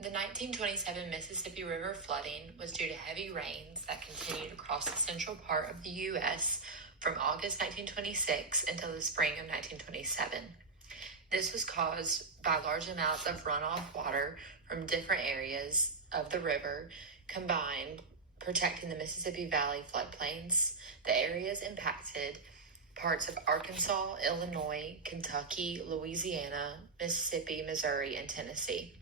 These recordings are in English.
The 1927 Mississippi River flooding was due to heavy rains that continued across the central part of the U.S. from August 1926 until the spring of 1927. This was caused by large amounts of runoff water from different areas of the river combined, protecting the Mississippi Valley floodplains. The areas impacted parts of Arkansas, Illinois, Kentucky, Louisiana, Mississippi, Missouri, and Tennessee.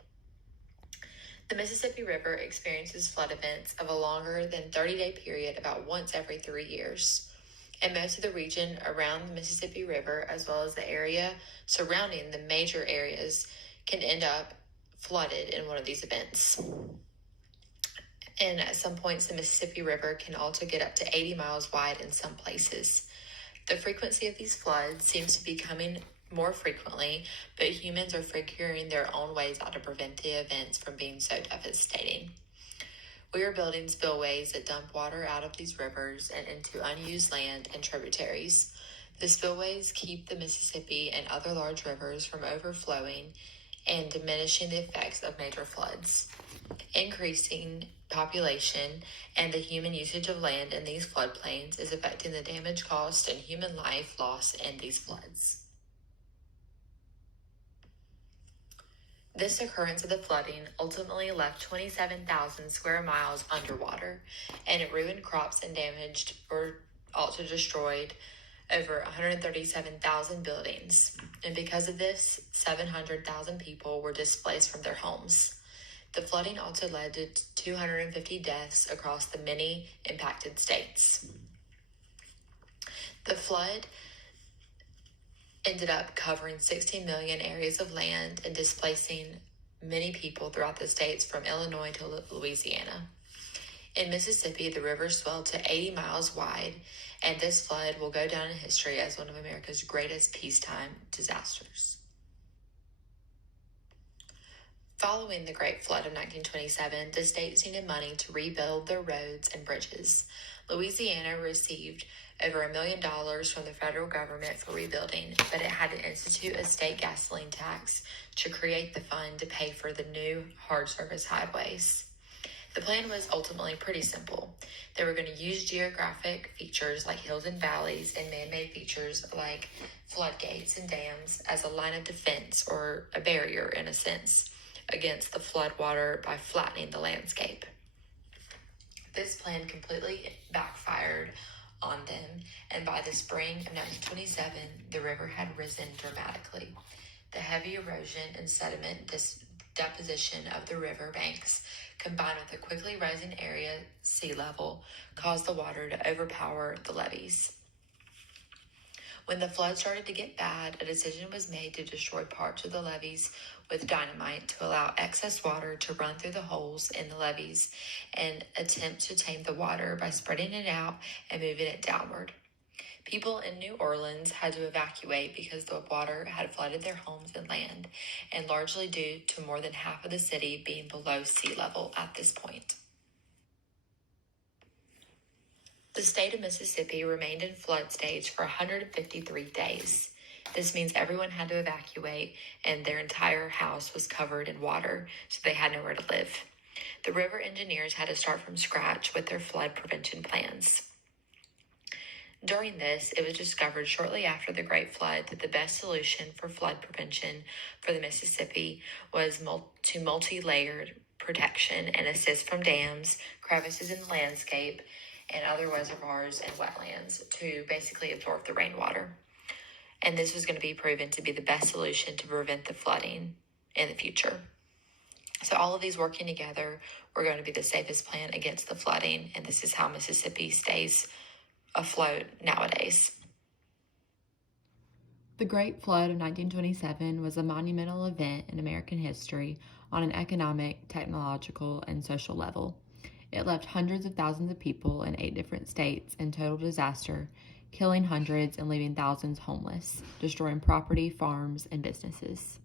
The Mississippi River experiences flood events of a longer than 30-day period about once every 3 years. And most of the region around the Mississippi River, as well as the area surrounding the major areas, can end up flooded in one of these events. And at some points, the Mississippi River can also get up to 80 miles wide in some places. The frequency of these floods seems to be coming more frequently, but humans are figuring their own ways out to prevent the events from being so devastating. We are building spillways that dump water out of these rivers and into unused land and tributaries. The spillways keep the Mississippi and other large rivers from overflowing and diminishing the effects of major floods. Increasing population and the human usage of land in these floodplains is affecting the damage caused and human life loss in these floods. This occurrence of the flooding ultimately left 27,000 square miles underwater, and it ruined crops and damaged or also destroyed over 137,000 buildings. And because of this, 700,000 people were displaced from their homes. The flooding also led to 250 deaths across the many impacted states. The flood ended up covering 16 million areas of land and displacing many people throughout the states from Illinois to Louisiana. In Mississippi, the river swelled to 80 miles wide, and this flood will go down in history as one of America's greatest peacetime disasters. Following the Great Flood of 1927, the states needed money to rebuild their roads and bridges. Louisiana received over $1 million from the federal government for rebuilding, but it had to institute a state gasoline tax to create the fund to pay for the new hard surface highways. The plan was ultimately pretty simple. They were going to use geographic features like hills and valleys and man-made features like floodgates and dams as a line of defense, or a barrier in a sense, against the floodwater by flattening the landscape. This plan completely backfired on them, and by the spring of 1927, the river had risen dramatically. The heavy erosion and sediment deposition of the river banks, combined with the quickly rising area sea level, caused the water to overpower the levees. When the flood started to get bad, a decision was made to destroy parts of the levees with dynamite to allow excess water to run through the holes in the levees and attempt to tame the water by spreading it out and moving it downward. People in New Orleans had to evacuate because the water had flooded their homes and land, and largely due to more than half of the city being below sea level at this point. The state of Mississippi remained in flood stage for 153 days. This means everyone had to evacuate, and their entire house was covered in water, so they had nowhere to live. The river engineers had to start from scratch with their flood prevention plans. During this, it was discovered shortly after the Great Flood that the best solution for flood prevention for the Mississippi was multi-layered protection and assist from dams, crevices in the landscape, and other reservoirs and wetlands to basically absorb the rainwater. And this was going to be proven to be the best solution to prevent the flooding in the future. So all of these working together were going to be the safest plan against the flooding, and this is how Mississippi stays afloat nowadays. The Great Flood of 1927 was a monumental event in American history on an economic, technological, and social level. It left hundreds of thousands of people in 8 different states in total disaster, killing hundreds and leaving thousands homeless, destroying property, farms, and businesses.